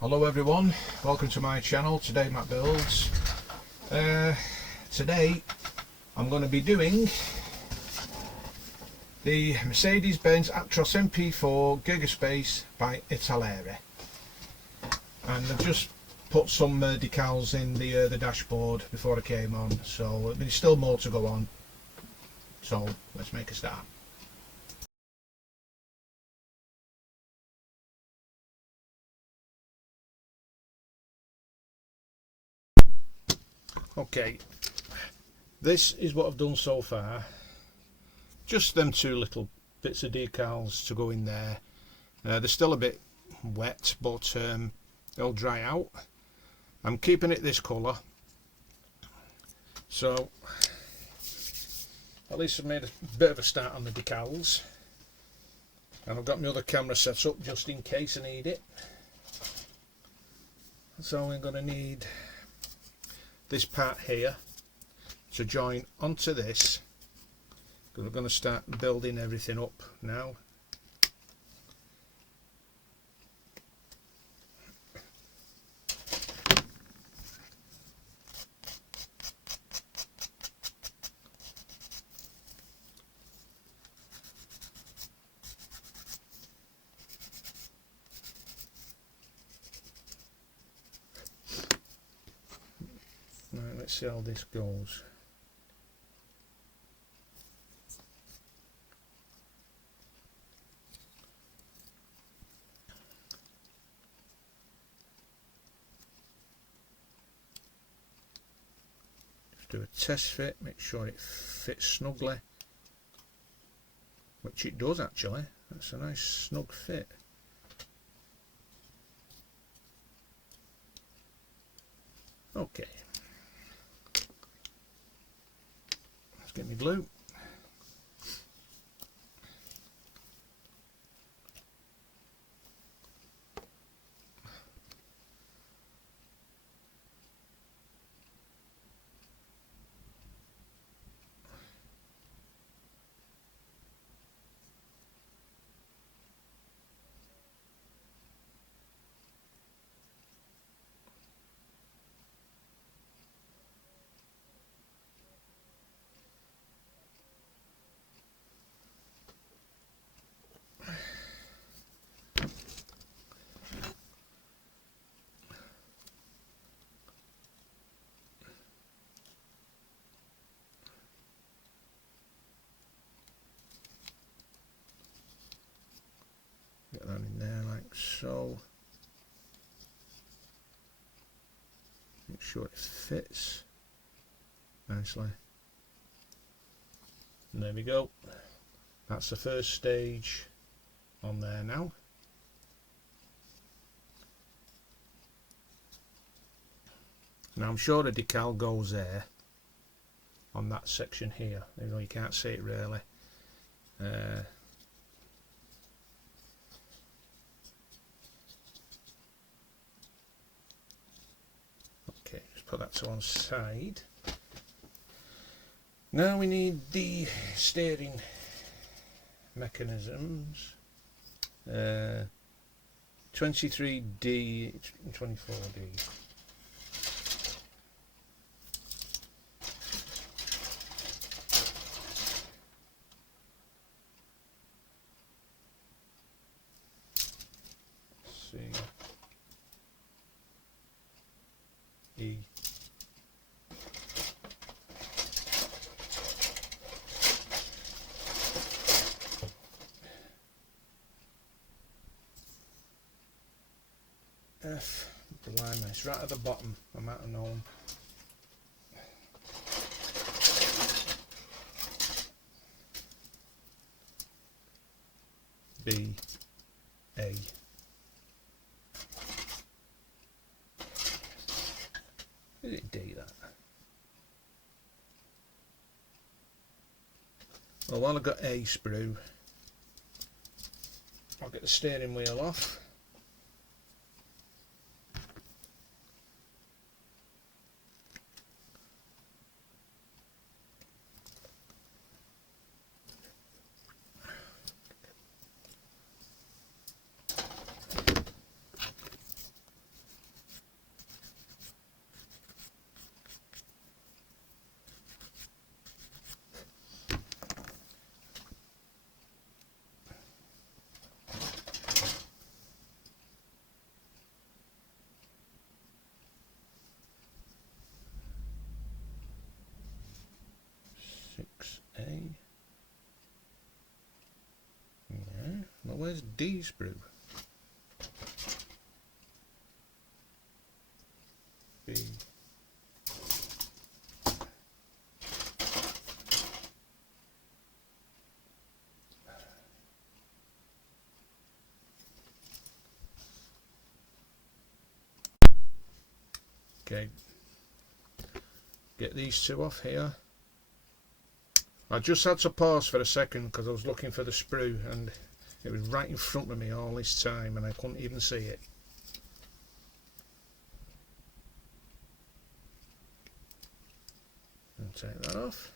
Hello everyone, welcome to my channel. Today Matt Builds. Today I'm going to be doing the Mercedes-Benz Actros MP4 Gigaspace by Italere, and I've just put some decals in the dashboard before I came on, so there's still more to go on, so let's make a start. Okay, this is what I've done so far. Just them two little bits of decals to go in there. They're still a bit wet, but they'll dry out. I'm keeping it this colour, so at least I've made a bit of a start on the decals, and I've got my other camera set up just in case I need it. So we're going to need this part here to join onto this, because we're going to start building everything up now. Right, let's see how this goes. Just do a test fit, make sure it fits snugly, which it does actually. That's a nice snug fit. Okay. Let's get my glue. Get that in there like so. Make sure it fits nicely. And there we go. That's the first stage on there now. Now I'm sure the decal goes there on that section here, even though you can't see it really. Okay, just put that to one side. Now we need the steering mechanisms. 23D, 24D. C, E. F, blimey, it's right at the bottom, I might have known. B, A. Is it D that? Well, while I've got A sprue, I'll get the steering wheel off. Well, where's D sprue? B. Okay, get these two off here. I just had to pause for a second because I was looking for the sprue and it was right in front of me all this time and I couldn't even see it. And take that off.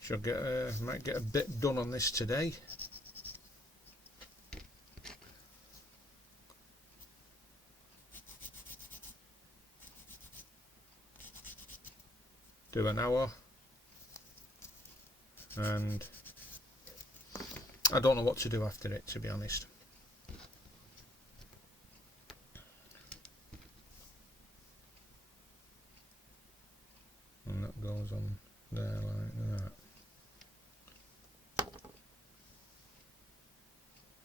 Should get might get a bit done on this today. Do an hour, and I don't know what to do after it, to be honest. And that goes on there like that.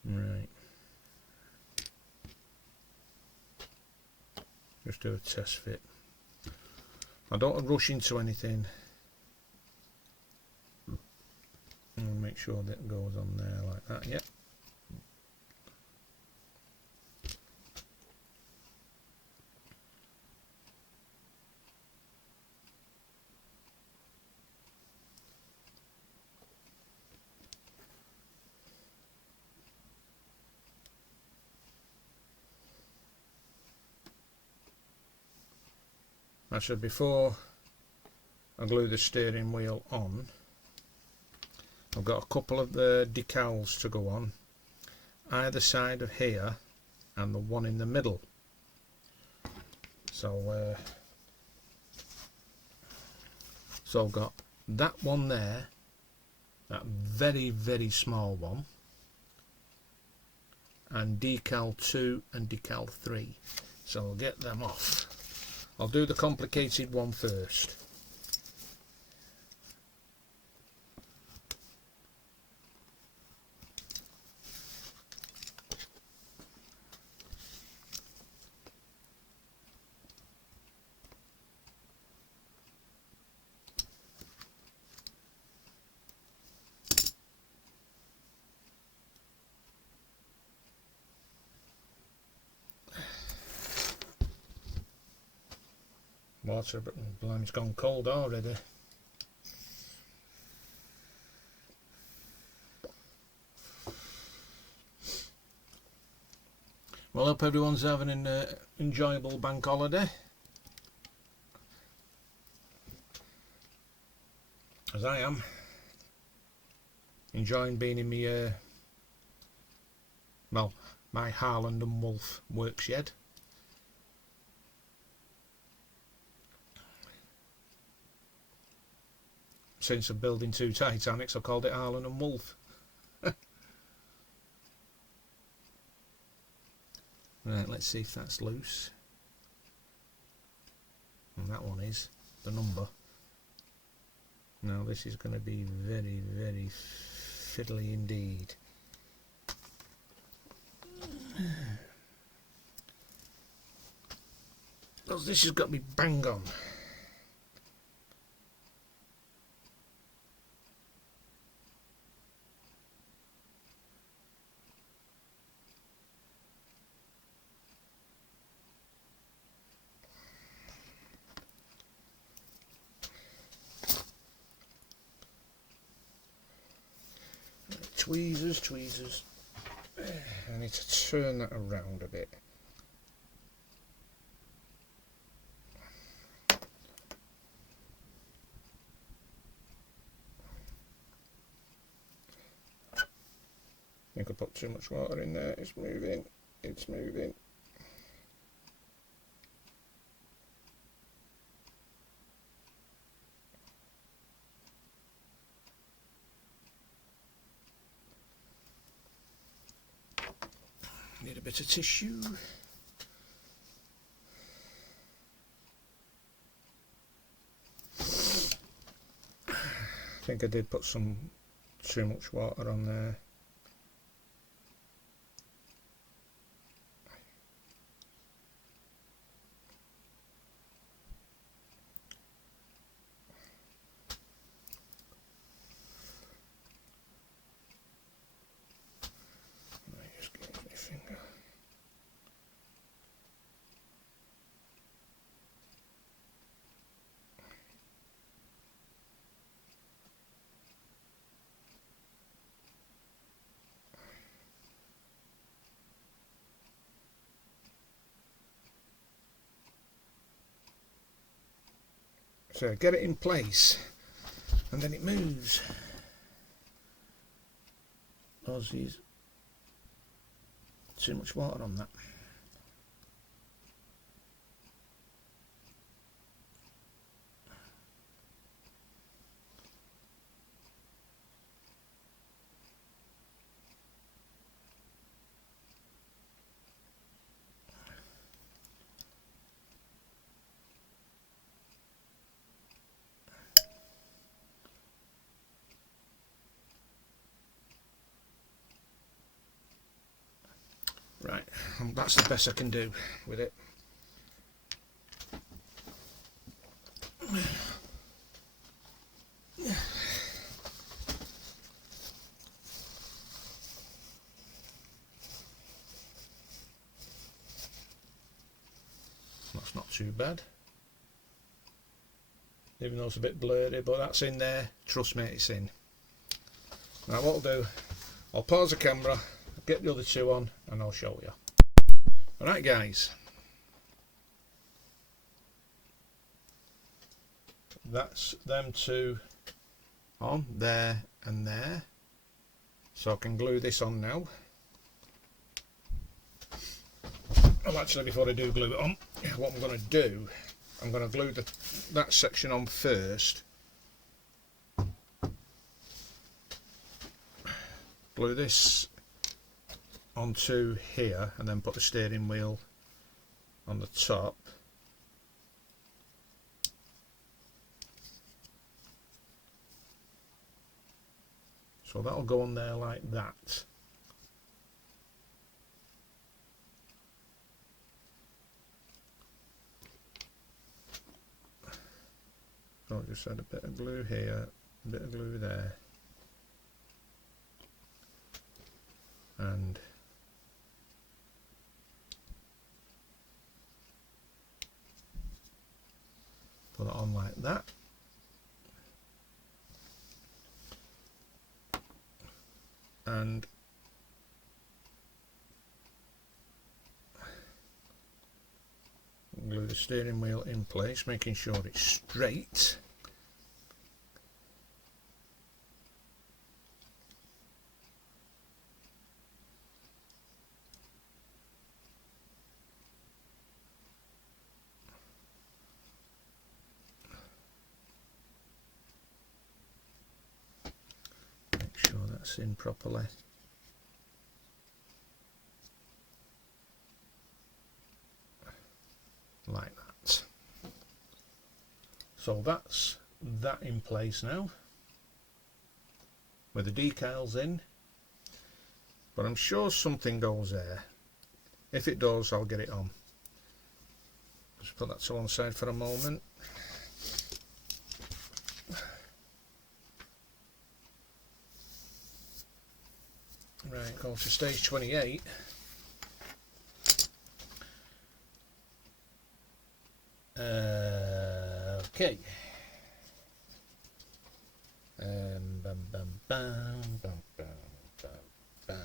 Right. Just do a test fit. I don't want to rush into anything. I'll make sure that goes on there like that. Yep. Actually, before I glue the steering wheel on, I've got a couple of the decals to go on either side of here and the one in the middle. So I've got that one there, that very small one, and decal 2 and decal 3. So I'll get them off. I'll do the complicated one first. Water, but it's gone cold already. Well, I hope everyone's having an enjoyable bank holiday, as I am. Enjoying being in my well, my Harland and Wolff work shed. Since of building 2 Titanics, I called it Harland and Wolff. Right, let's see if that's loose. And that one is the number. Now this is going to be very fiddly indeed. Because this has got to be bang on. Tweezers. I need to turn that around a bit. I think I put too much water in there. It's moving. Need a bit of tissue. I think I did put some too much water on there. Just get my finger. So get it in place and then it moves. Aussies, too much water on that. Right, that's the best I can do with it. That's not too bad. Even though it's a bit blurry, but that's in there. Trust me, it's in. Now what I'll do, I'll pause the camera, get the other two on, and I'll show you. Alright guys, that's them two on there and there, so I can glue this on now. Well, actually, before I do glue it on, what I'm going to do, I'm going to glue that section on first. Glue this onto here and then put the steering wheel on the top. So that'll go on there like that. So I'll just add a bit of glue here, a bit of glue there, and put it on like that. And glue the steering wheel in place, making sure it's straight. Make sure that's in properly. Like that. So that's that in place now, with the decals in, but I'm sure something goes there. If it does, I'll get it on. Just put that to one side for a moment. Right, go to stage 28. Okay. Bum, bum, bum, bum, bum, bum, bum.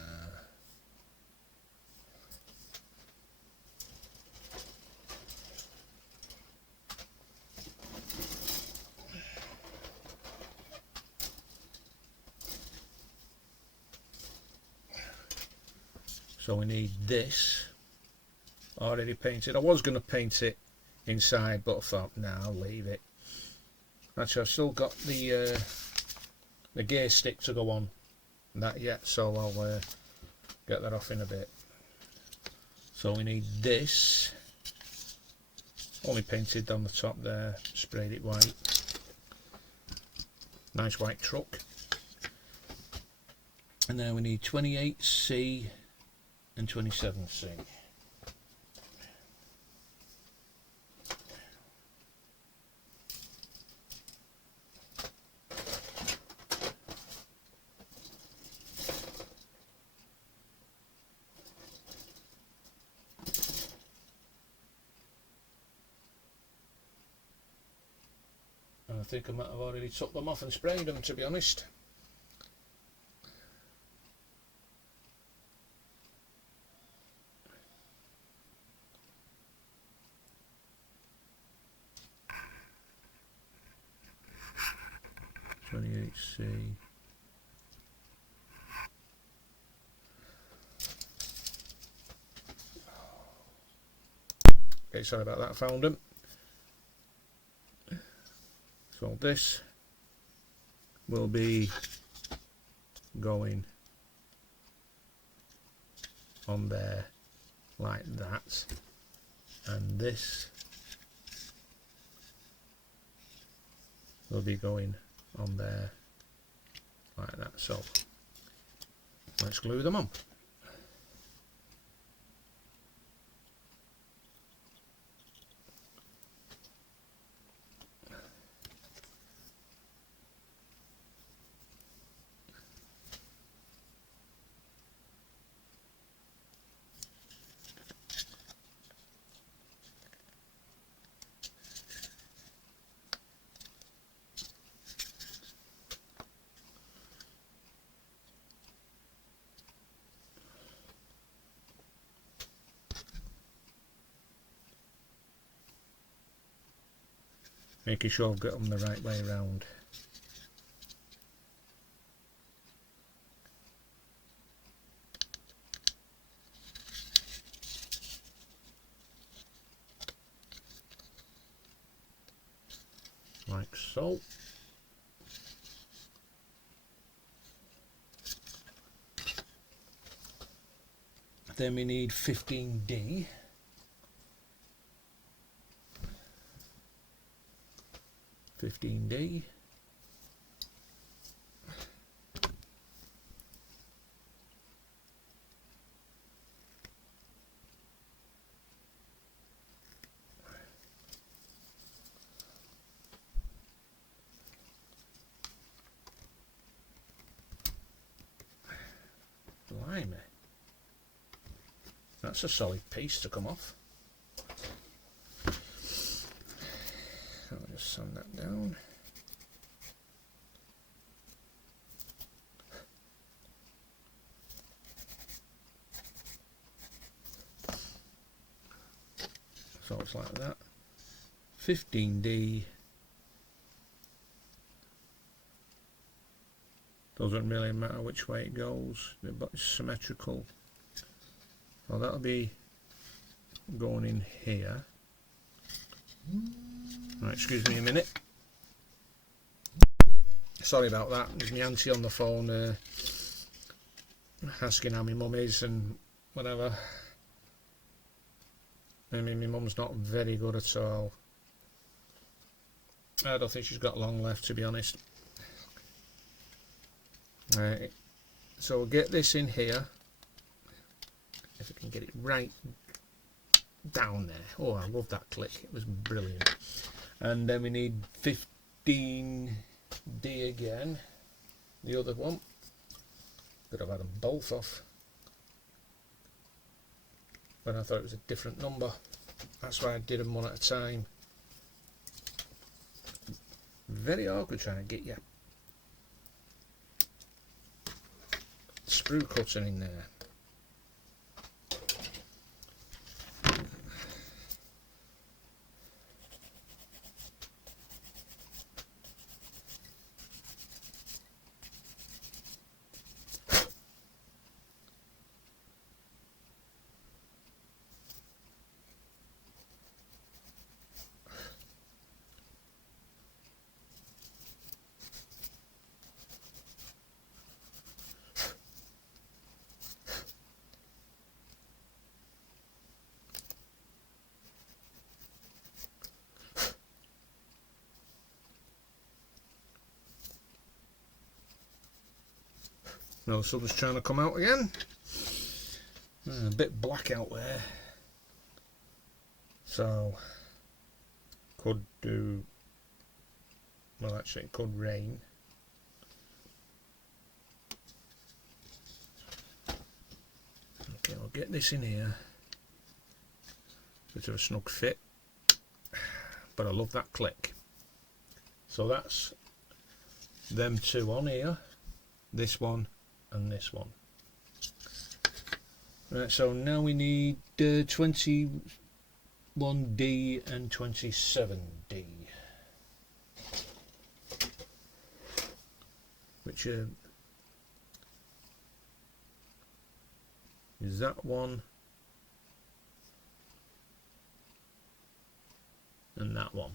So we need this already painted. I was going to paint it inside, but I thought, nah, I'll leave it. Actually, I've still got the gear stick to go on that yet, so I'll get that off in a bit. So we need this, only painted on the top there, sprayed it white. Nice white truck. And then we need 28C and 27C. I think I might have already took them off and sprayed them, to be honest. .28C. Okay, sorry about that, I found them. So this will be going on there like that, and this will be going on there like that. So let's glue them on. Making sure I've got them the right way around. Like so. Then we need 15D. 15D. Blimey. That's a solid piece to come off. I'll just sand that down. So it's like that. 15D. Doesn't really matter which way it goes, but it's symmetrical. So that'll be going in here. Right, excuse me a minute. Sorry about that. There's my auntie on the phone asking how my mum is and whatever. I mean, my mum's not very good at all. I don't think she's got long left, to be honest. Right, so we'll get this in here. If I can get it right down there. Oh, I love that click. It was brilliant. And then we need 15D again. The other one. Could have had them both off. But I thought it was a different number. That's why I did them one at a time. Very awkward trying to get your sprue cutter in there. No, something's trying to come out again. A bit black out there. So, could do, well actually it could rain. Okay, I'll get this in here. Bit of a snug fit. But I love that click. So that's them two on here. This one and this one. Right, so now we need 21D and 27D. Which is that one and that one.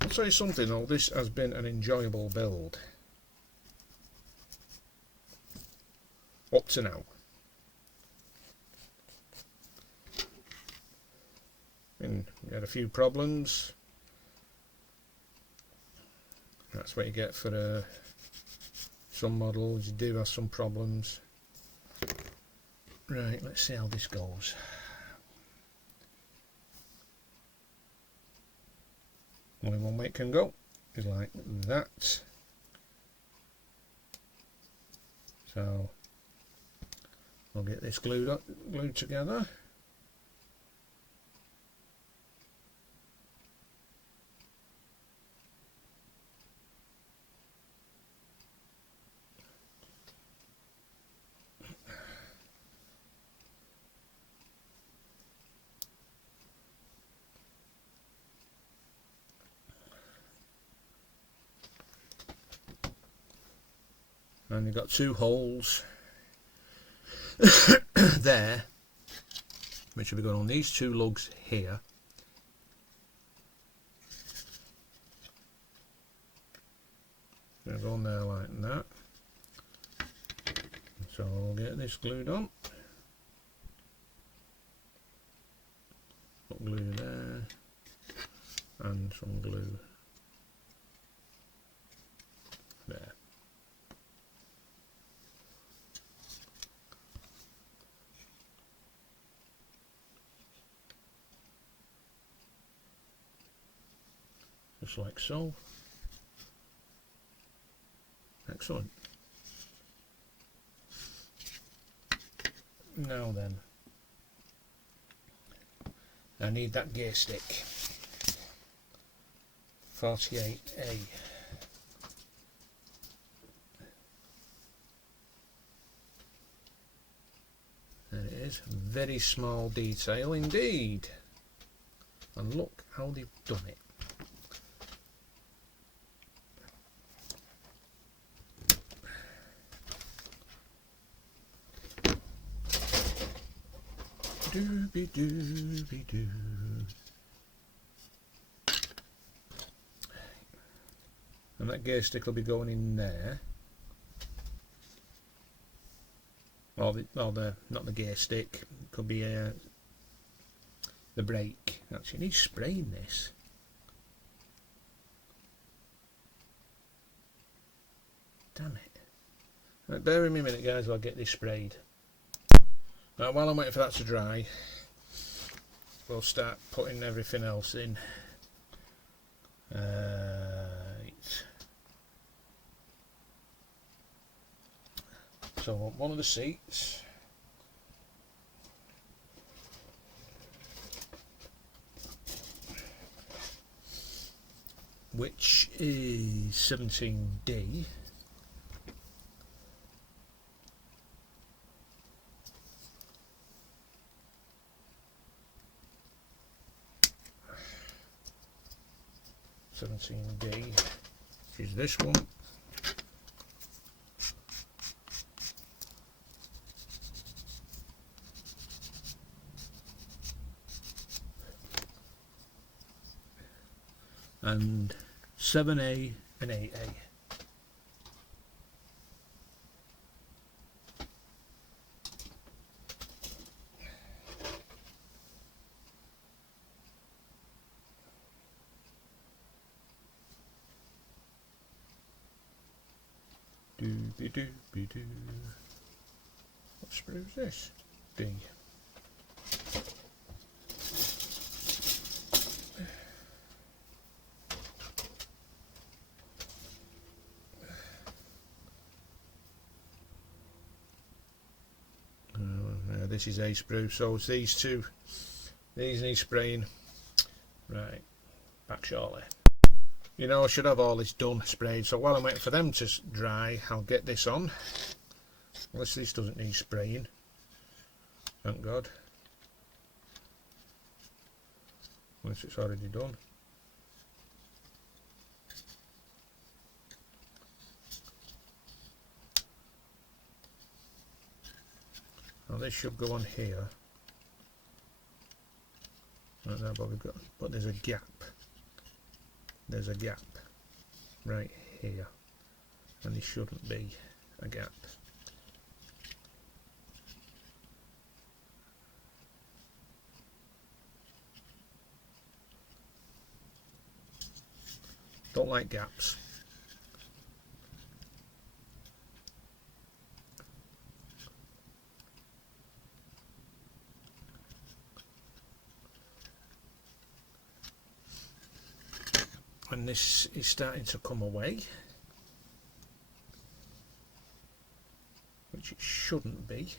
I'll tell you something though, this has been an enjoyable build up to now. We had a few problems. That's what you get for some models. You do have some problems. Right, let's see how this goes. Only one way it can go is like that. So I'll get this glued together. And you've got two holes there, which will be going on these two lugs here. They'll go on there like that. So I'll get this glued on. Put glue there, and some glue there. Just like so. Excellent. Now then, I need that gear stick. 48A. There it is. Very small detail indeed. And look how they've done it. Dooby dooby doo. And that gear stick will be going in there. Well, not the gear stick. Could be the brake. Actually, I need spraying this. Damn it! Right, bear with me a minute, guys. While I get this sprayed. Now, while I'm waiting for that to dry, we'll start putting everything else in. So one of the seats. Which is 17D. D, which is this one. And 7A and 8A. Doobie-doobie-doo. What sprue is this? D. This is A sprue, so it's these two. These need spraying. Right, back shortly. You know, I should have all this done, sprayed, so while I'm waiting for them to dry, I'll get this on. Unless this doesn't need spraying. Thank God. Unless it's already done. Now this should go on here. Right there, but there's a gap. There's a gap right here, and there shouldn't be a gap. Don't like gaps. And this is starting to come away, which it shouldn't be.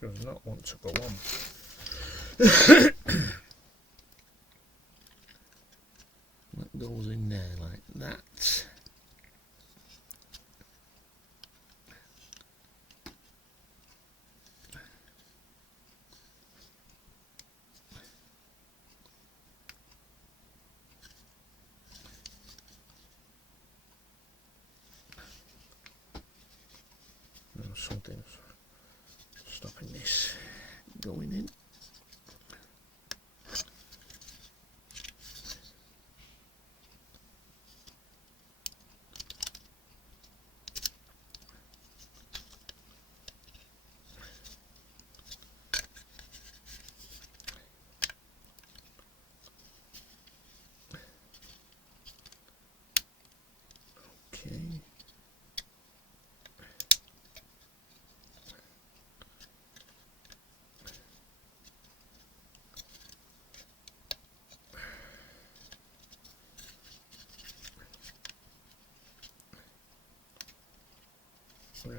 Does not want to go on. That goes in there like that. No, something's stopping this going in. Okay. Right.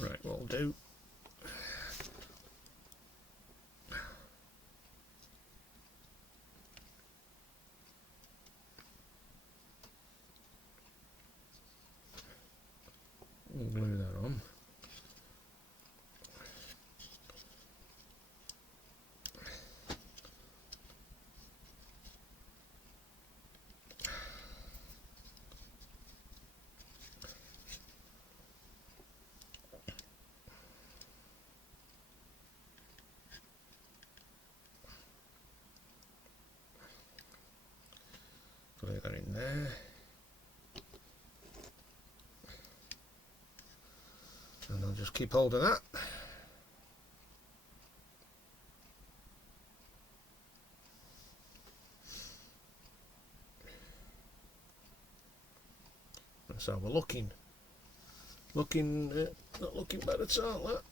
Right, what'll do. We'll glue that on. there. And I'll just keep hold of that. That's how we're looking. Not looking bad at all, that.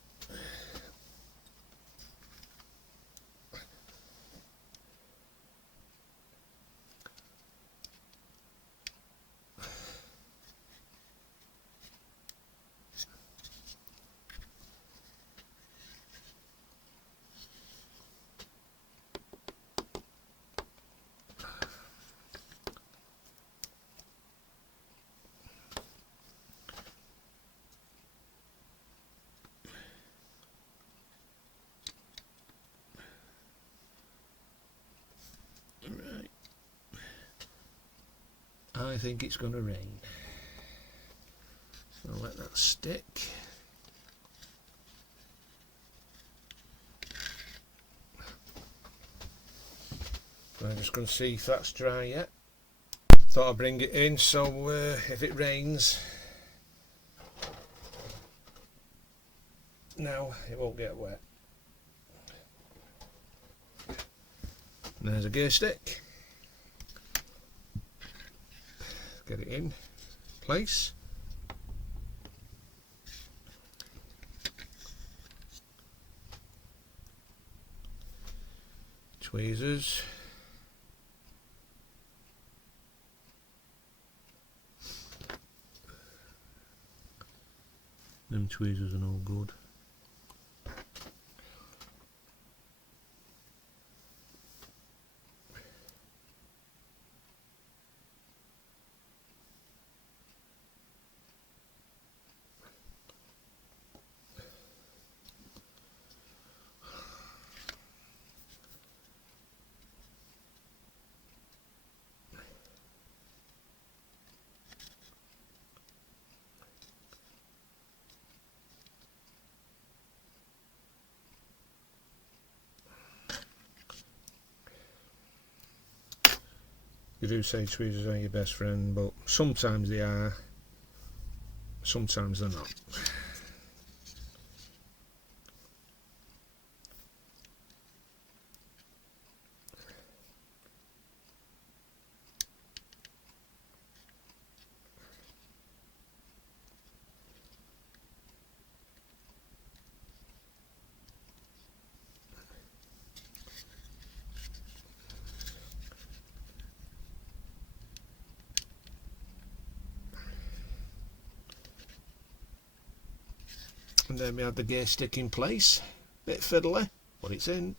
I think it's going to rain. So I'll let that stick. I'm just going to see if that's dry yet. Thought I'd bring it in so if it rains now it won't get wet. And there's a gear stick. Get it in place. Tweezers. Them tweezers are no good. You do say tweezers are your best friend, but sometimes they are, sometimes they're not. And then we have the gear stick in place. Bit fiddly, but it's in.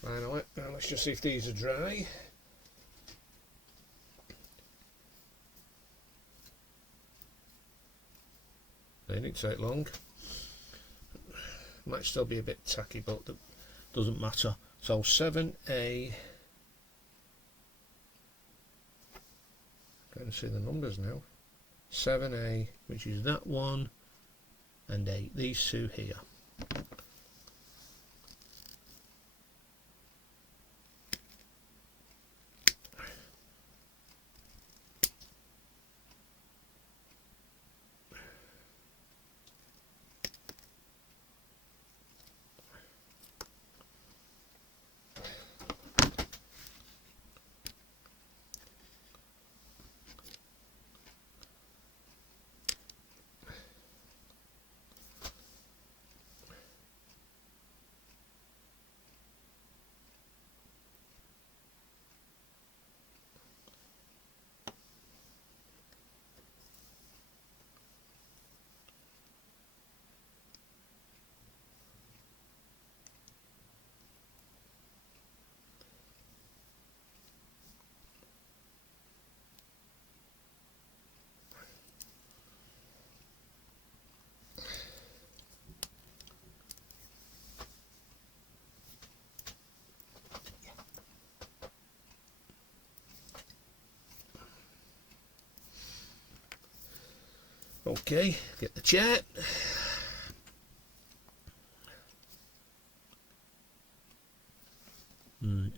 Finally, now let's just see if these are dry. They didn't take long. Might still be a bit tacky, but that doesn't matter. So 7A. Can't see the numbers now. 7A, which is that one, and 8. These two here. Okay, get the chart. Right.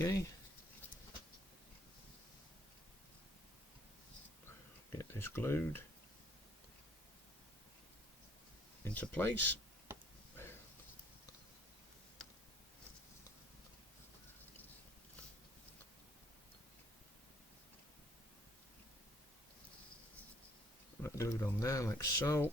Okay. Get this glued into place. That glued on there like so.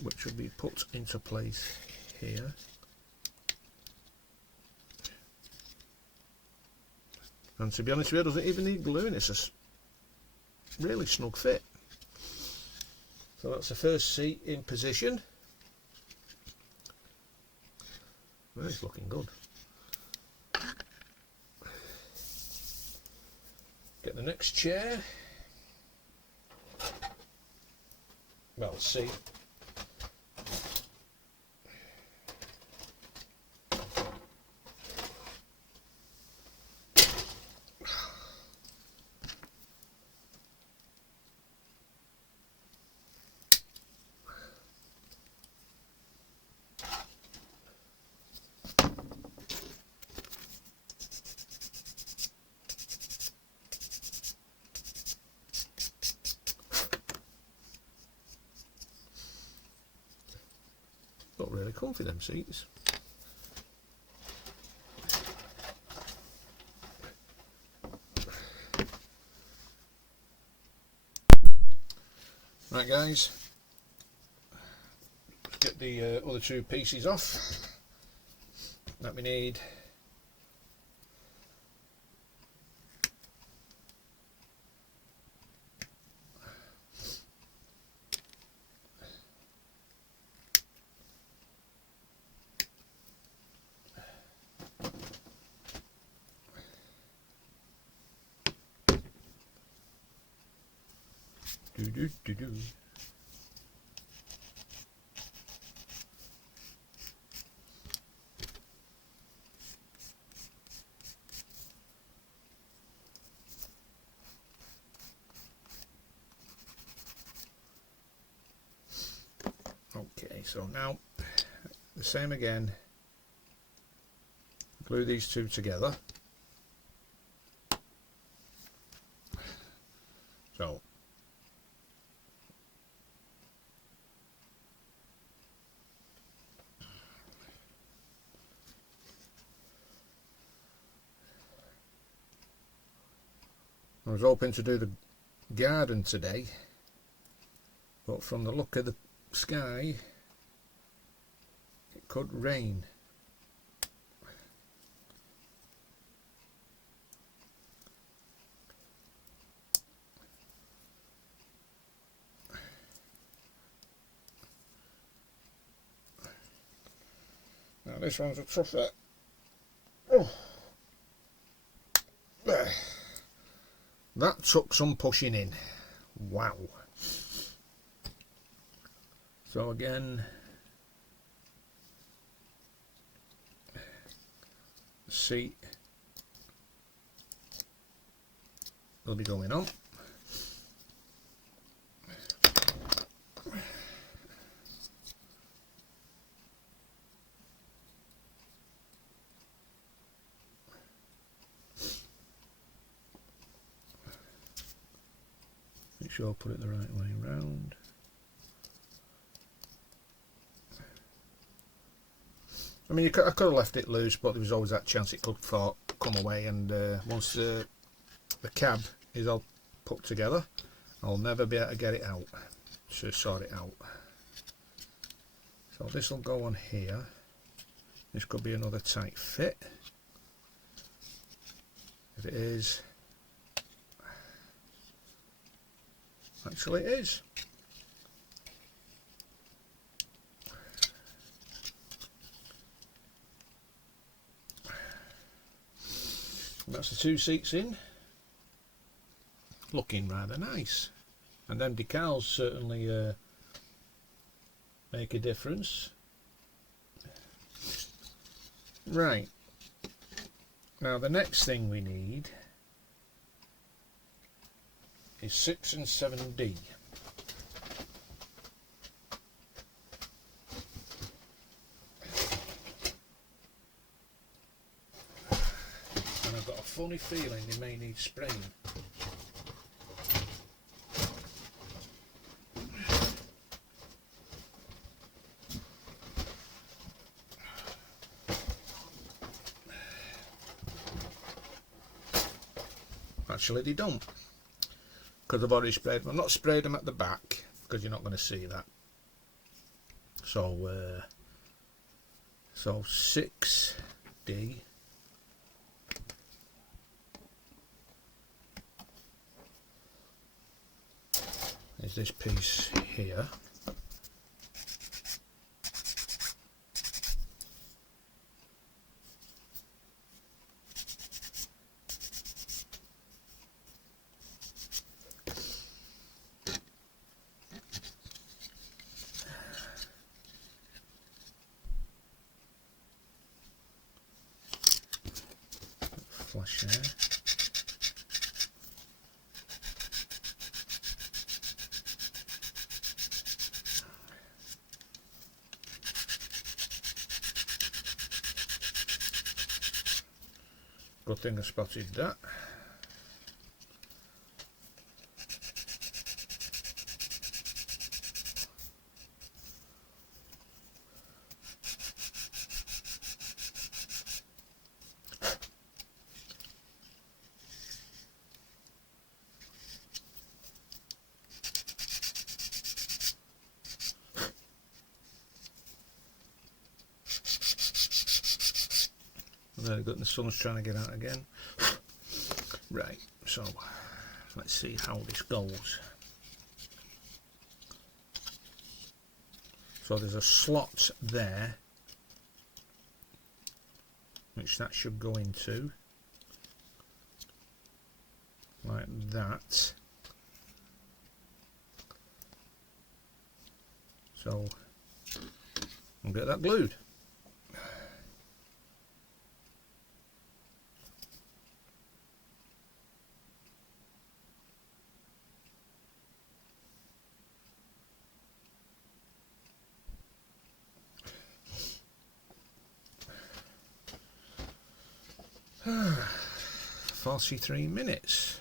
Which will be put into place here. And to be honest with you, it doesn't even need gluing, it's a really snug fit. So that's the first seat in position. Well, it's looking good. Get the next chair. Well, seat. Not really comfy, them seats. Right guys, let's get the other two pieces off that we need. Do. Okay, so now the same again. Glue these two together. So I was hoping to do the garden today, but from the look of the sky it could rain. Now this one's a tougher. Oh. There. That took some pushing in. Wow. So again, the seat will be going on. Make sure I put it the right way round. I mean, I could have left it loose, but there was always that chance it could come away. And once the cab is all put together, I'll never be able to get it out, to sort it out. So this will go on here. This could be another tight fit. If it is, actually it is. That's the two seats in, looking rather nice, and them decals certainly make a difference. Right, now the next thing we need is 6 and 7D. And I've got a funny feeling they may need spraying. Actually they don't, because I've already sprayed them. I've not sprayed them at the back because you're not going to see that. So 6D is this piece here. Flash there. Good thing I spotted that. Very good, the sun's trying to get out again. Right, so let's see how this goes. So there's a slot there, which that should go into, like that. So I'll get that glued. Ah, 43 minutes.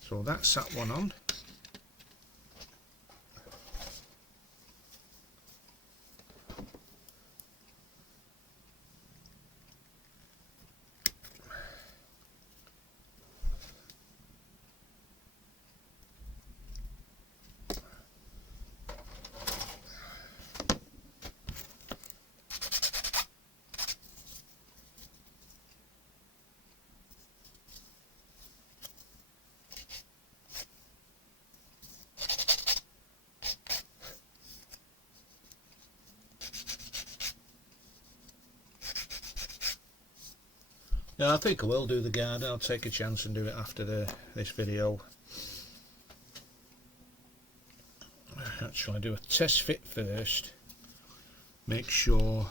So that's that one on. Yeah, I think I will do the garden. I'll take a chance and do it after this video. Actually, I do a test fit first. Make sure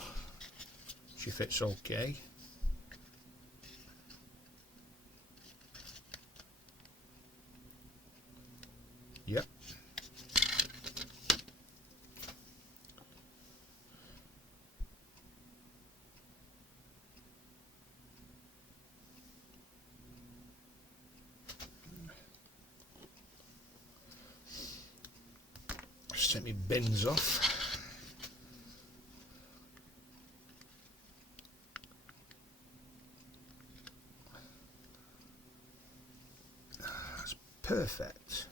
she fits okay. Yep. Just take my Benz off. That's perfect.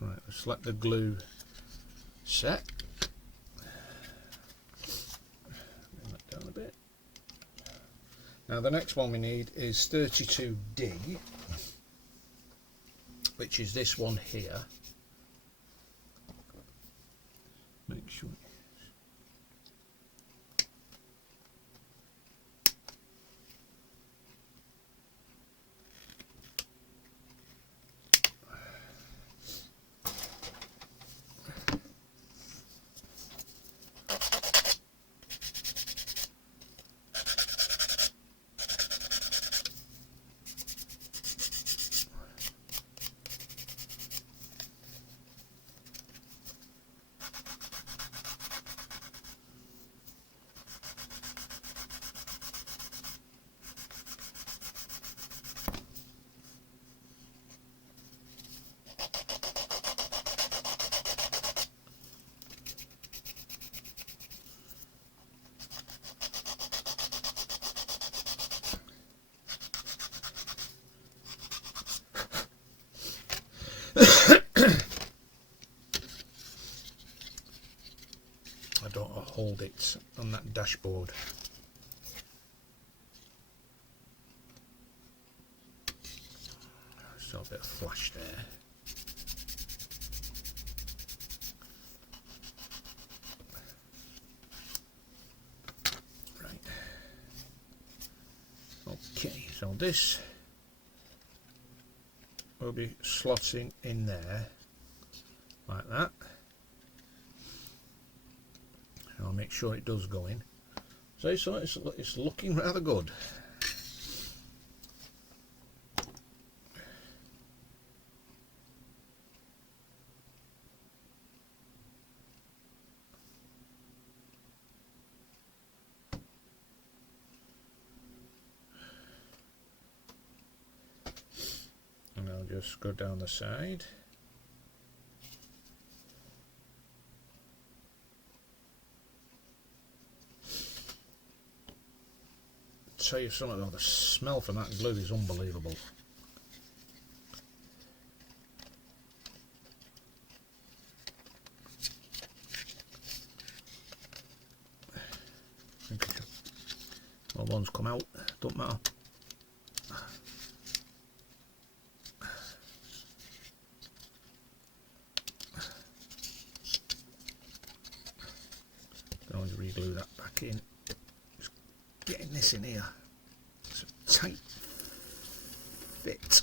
Right, let's let the glue set. Bring that down a bit. Now the next one we need is 32D, which is this one here. Make sure. bits on that dashboard. So a bit of flash there. Right. Okay, so this will be slotting in there like that. I'll make sure it does go in. So it's looking rather good. And I'll just go down the side. Tell you something though, the smell from that glue is unbelievable. All ones come out, don't matter. Can always re-glue that back in. Just getting this in here. It's a tight fit.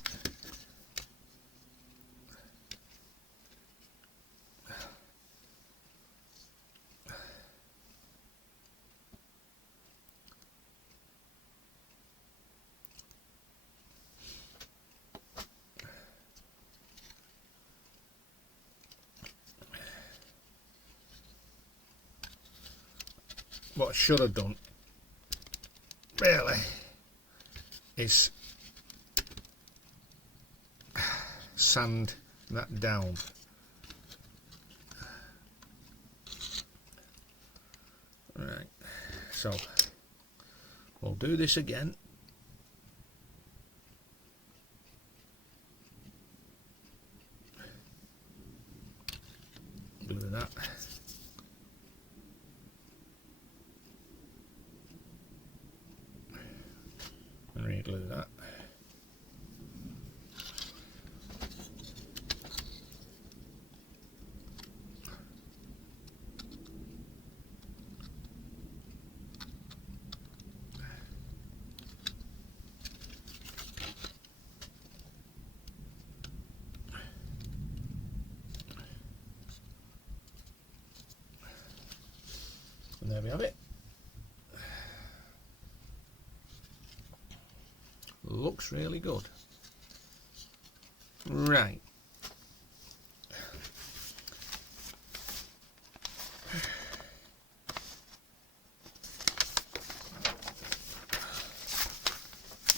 What I should have done, really, is sand that down. Right, so we'll do this again. Glue that. And re-glue that. And there we have it. Looks really good. Right.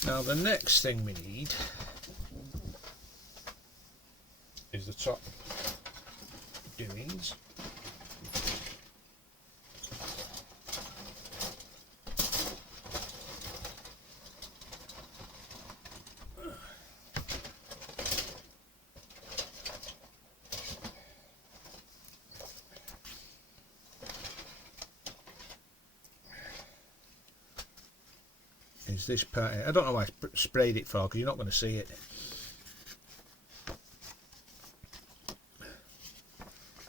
Now the next thing we need is the top doings. Is this part here. I don't know why I sprayed it for, because you're not going to see it.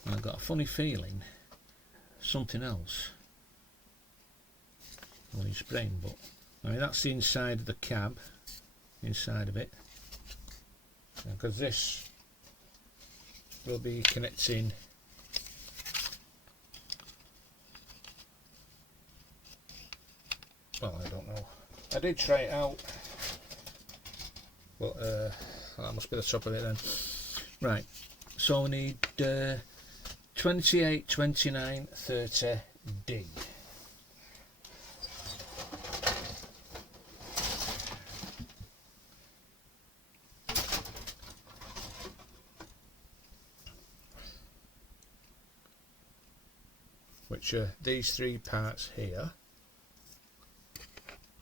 And I've got a funny feeling something else will be spraying, but I mean that's the inside of the cab, inside of it, because this will be connecting well, I don't know. I did try it out, but that must be the top of it then. Right, so we need 28, 29, 30D. Which are these three parts here.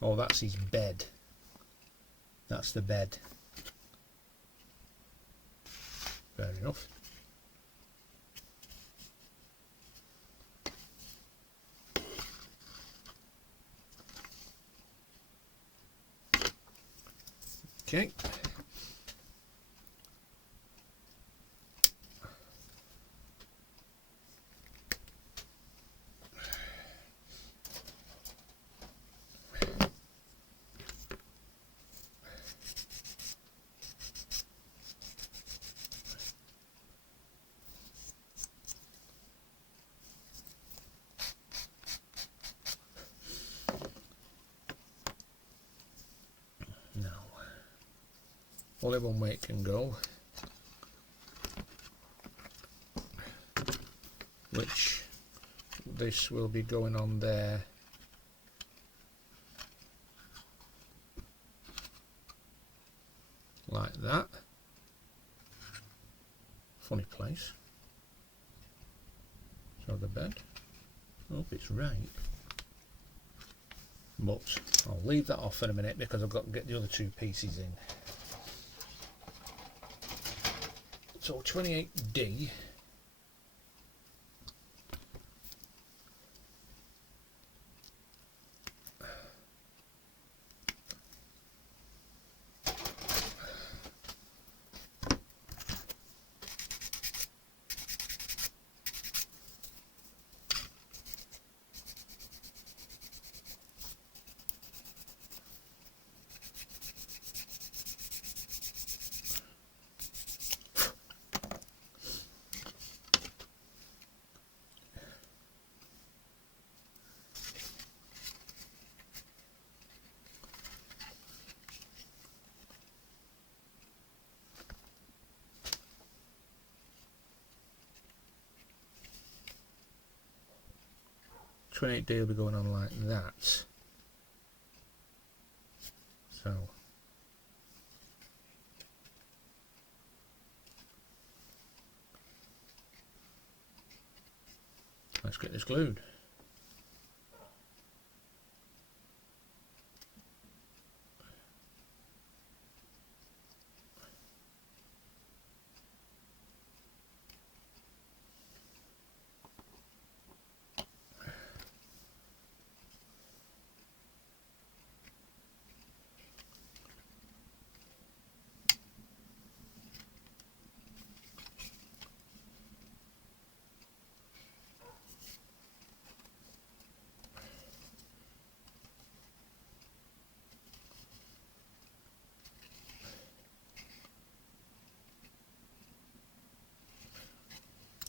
Oh, that's his bed. That's the bed. Fair enough. Okay. Now, only one way it can go, which this will be going on there like that. Funny place. So the bed. I hope it's right. But I'll leave that off in a minute because I've got to get the other two pieces in. So 28D. .28D will be going on like that. So let's get this glued.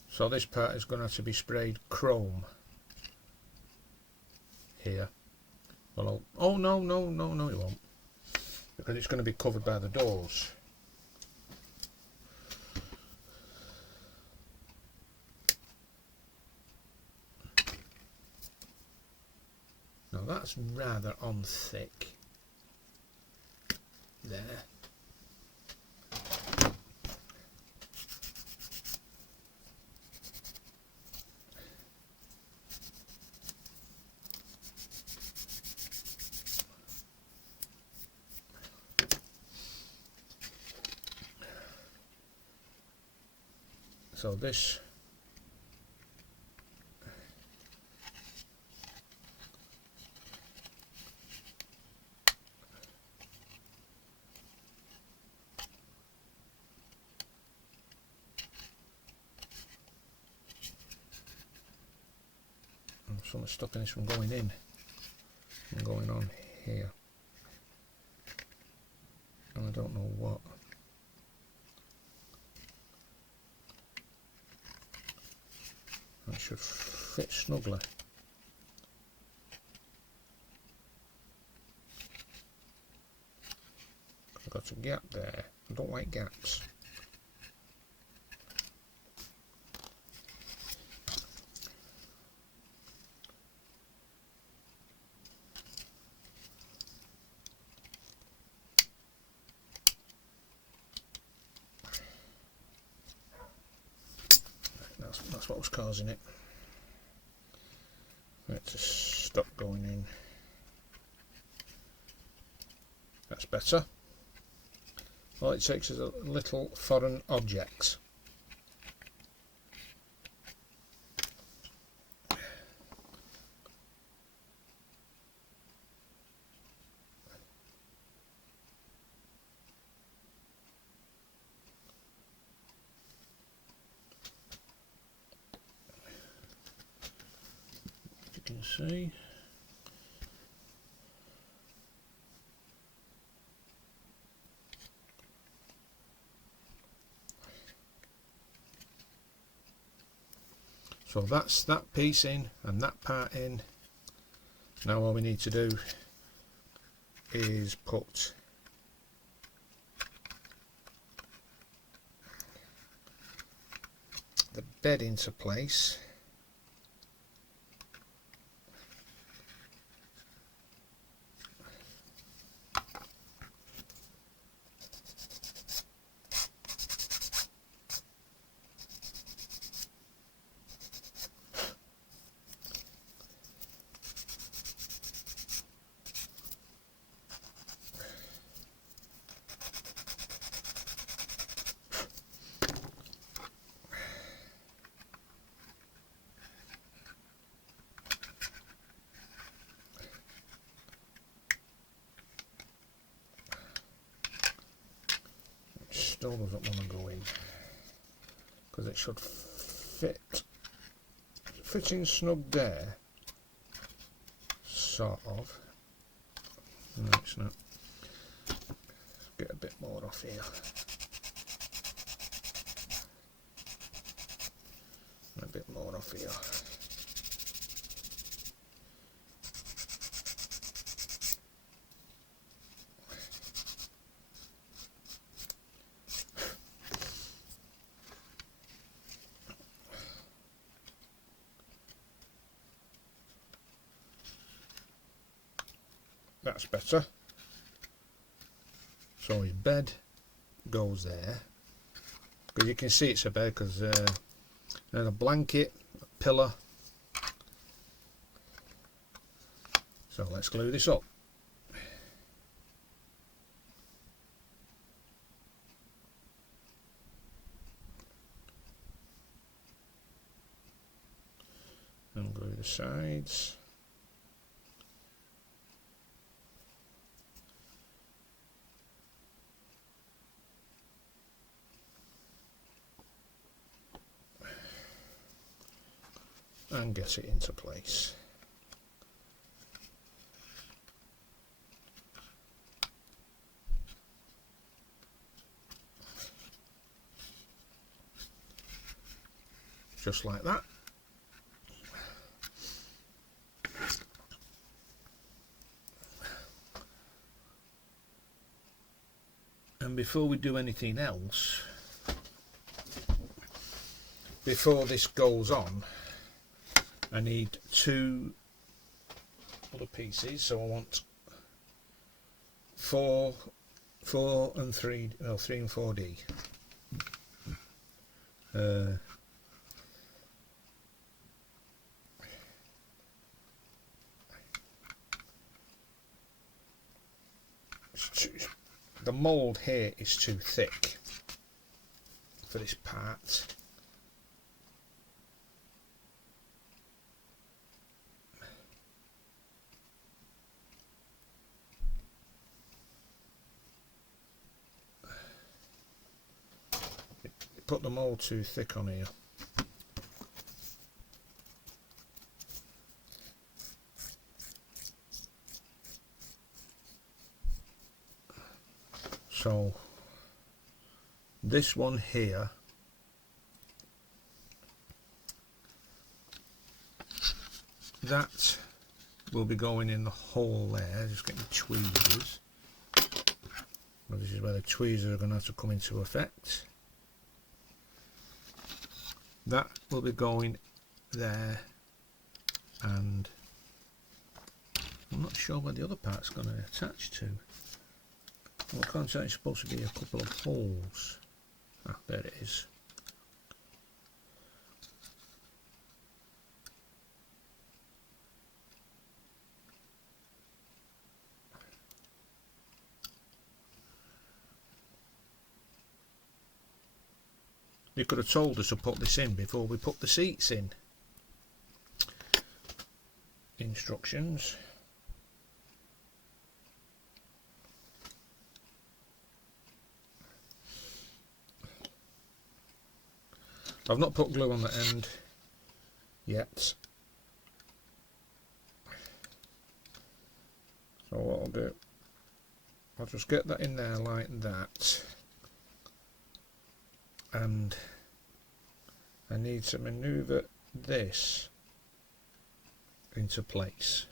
So this part is going to have to be sprayed chrome here. Well, oh no, it won't, because it's going to be covered by the doors. Now that's rather on thick there. So this something stopping this from going in and going on here, and I don't know what. That should fit snugly. I've got a gap there. I don't like gaps. That's what was causing it. Let's stop going in. That's better. All it takes is a little foreign object. see. So that's that piece in and that part in. Now all we need to do is put the bed into place. Still doesn't want to go in because it should fit in snug there, sort of. No, it's not. Let's get a bit more off here. A bit more off here. That's better. So his bed goes there, because you can see it's a bed, because then a blanket, a pillow. So let's glue this up. And glue the sides. And get it into place. Just like that. And before we do anything else, before this goes on, I need two other pieces. So I want 3 and 4D. The mould here is too thick for this part. Put the mould too thick on here. So this one here that will be going in the hole there. Just getting tweezers. Well, this is where the tweezers are going to have to come into effect. That will be going there, and I'm not sure where the other part's going to attach to. Well, I can't say it's supposed to be a couple of holes. Ah, there it is. You could have told us to put this in before we put the seats in. Instructions. I've not put glue on the end yet. do, I'll just get that in there like that, and I need to manoeuvre this into place.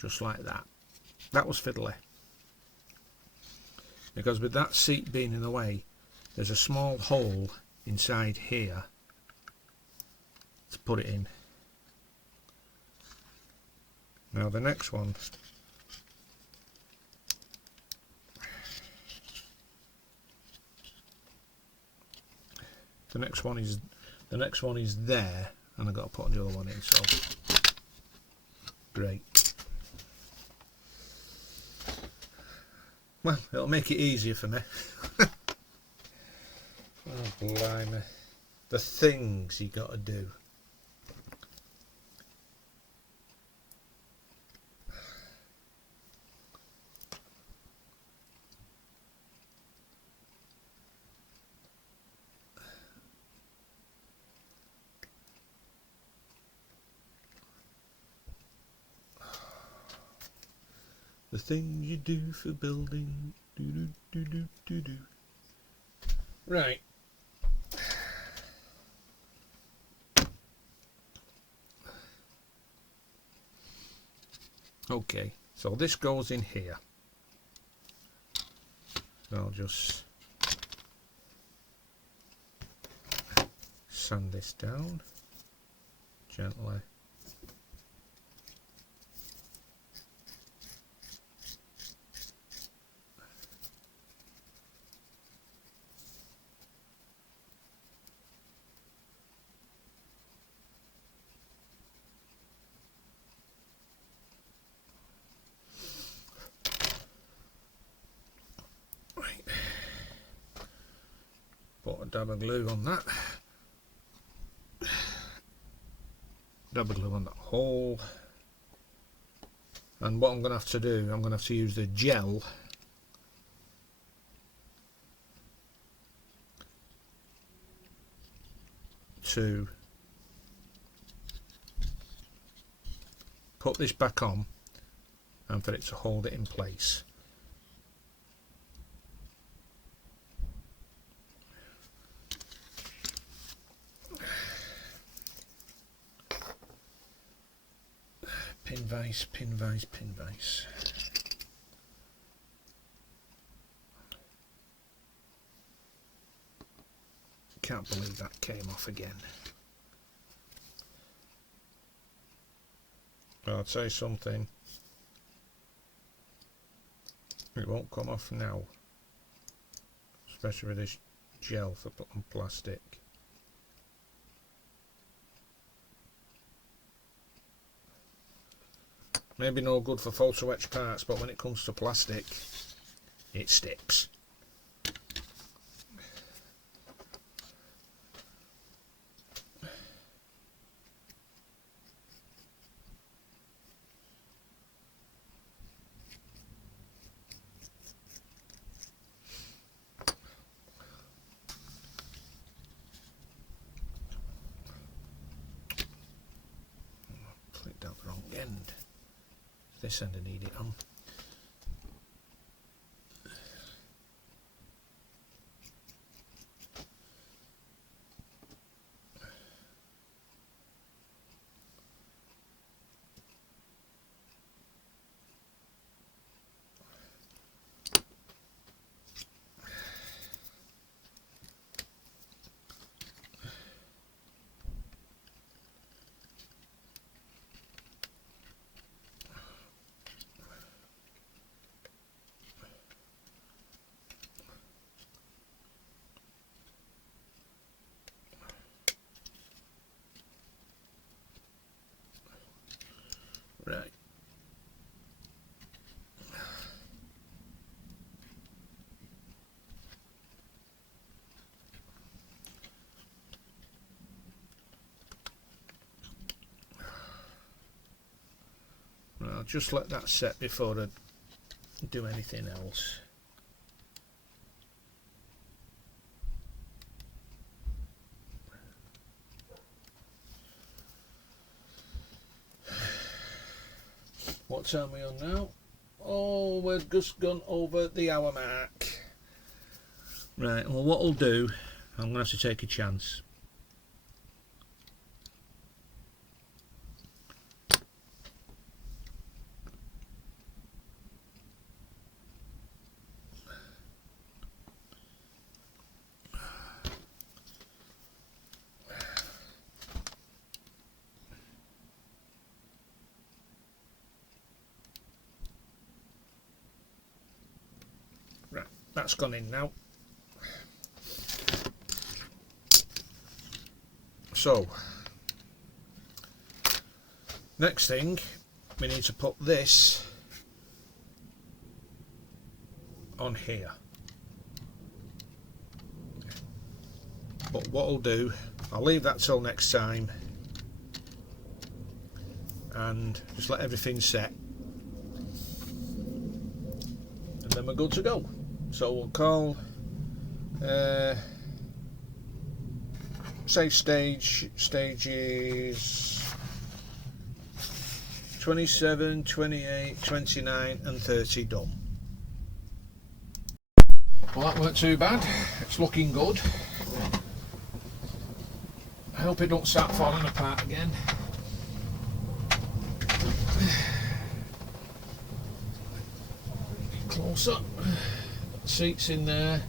Just like that. That was fiddly. Because with that seat being in the way, there's a small hole inside here to put it in. Now the next one, the next one is there, and I've got to put the other one in, so great. Well, it'll make it easier for me. Oh, blimey. The things you got to do. The things you do for building. Do do do do do do. Right. Okay, so this goes in here. So I'll just sand this down gently. Put a dab of glue on that. Dab of glue on that hole. And what I'm going to have to do, I'm going to have to use the gel to put this back on and for it to hold it in place. Pin vise, pin vise, pin vise. Can't believe that came off again. I'll say something. It won't come off now, especially with this gel for putting plastic. Maybe no good for photo etch parts, but when it comes to plastic, it sticks. Clicked out the wrong end. This end I need it on. Right. I'll just let that set before I do anything else. what time are we on now? Oh, we've just gone over the hour mark. Right, well what I'll do, I'm going to have to take a chance. Right, that's gone in now. So, next thing, we need to put this on here. But what I'll do, I'll leave that till next time and just let everything set. And then we're good to go. So we'll call, say stages 27, 28, 29 and 30 done. Well, that weren't too bad. It's looking good. I hope it don't start falling apart again. Closer. Seats in there.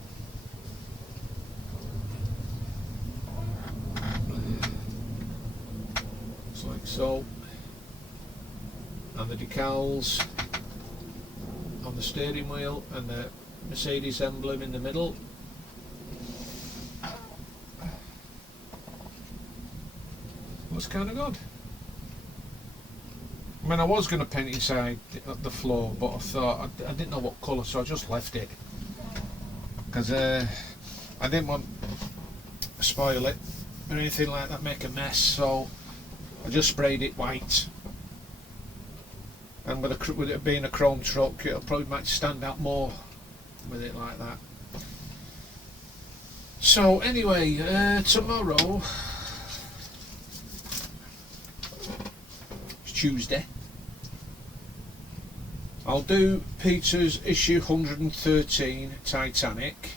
Just like so. And the decals on the steering wheel and the Mercedes emblem in the middle. Looks kind of good. I mean, I was going to paint inside the floor, but I thought I didn't know what colour, so I just left it because I didn't want to spoil it or anything like that, make a mess. So I just sprayed it white. And with it being a chrome truck, it'll probably might stand out more with it like that. So anyway, tomorrow, it's Tuesday, I'll do Peter's issue 113 Titanic,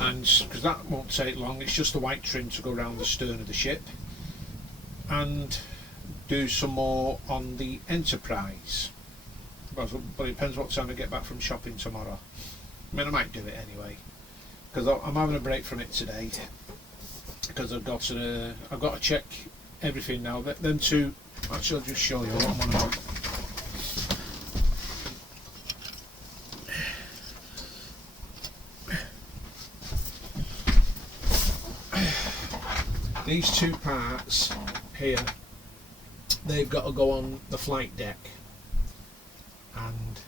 and because that won't take long, it's just a white trim to go around the stern of the ship, and do some more on the Enterprise, but it depends what time I get back from shopping tomorrow. I mean, I might do it anyway because I'm having a break from it today because I've got to check everything now. Them two, actually I'll just show you what I'm on about. These two parts here, they've got to go on the flight deck, and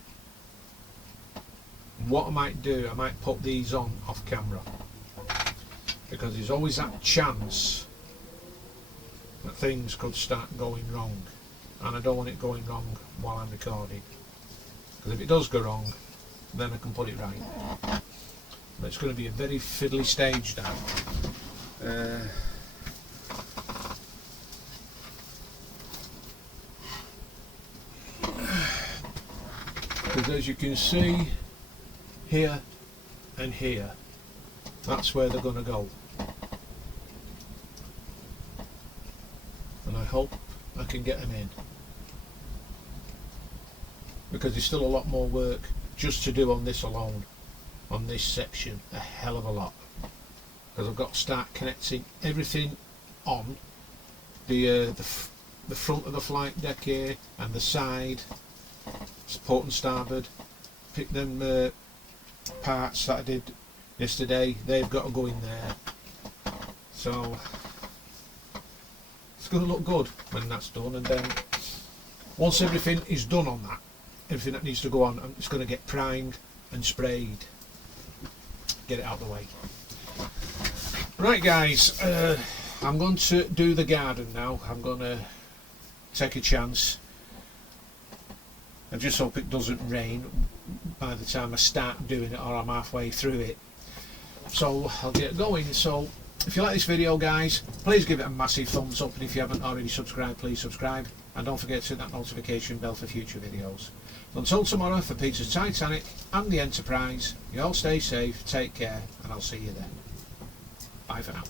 what I might do, I might put these on off camera because there's always that chance that things could start going wrong, and I don't want it going wrong while I'm recording, because if it does go wrong then I can put it right. But it's going to be a very fiddly stage now. Because as you can see, here and here, that's where they're going to go. And I hope I can get them in. Because there's still a lot more work just to do on this alone, on this section, a hell of a lot. Because I've got to start connecting everything on the front of the flight deck here and the side, port and starboard. Pick them parts that I did yesterday, they've got to go in there. So it's going to look good when that's done, and then once everything is done on that, everything that needs to go on, it's going to get primed and sprayed. Get it out of the way. Right guys, I'm going to do the garden now. I'm going to take a chance. I just hope it doesn't rain by the time I start doing it, or I'm halfway through it. So I'll get going. So if you like this video guys, please give it a massive thumbs up, and if you haven't already subscribed, please subscribe. and don't forget to hit that notification bell for future videos. Until tomorrow, for Peter's Titanic and the Enterprise, you all stay safe, take care, and I'll see you then. Bye for now.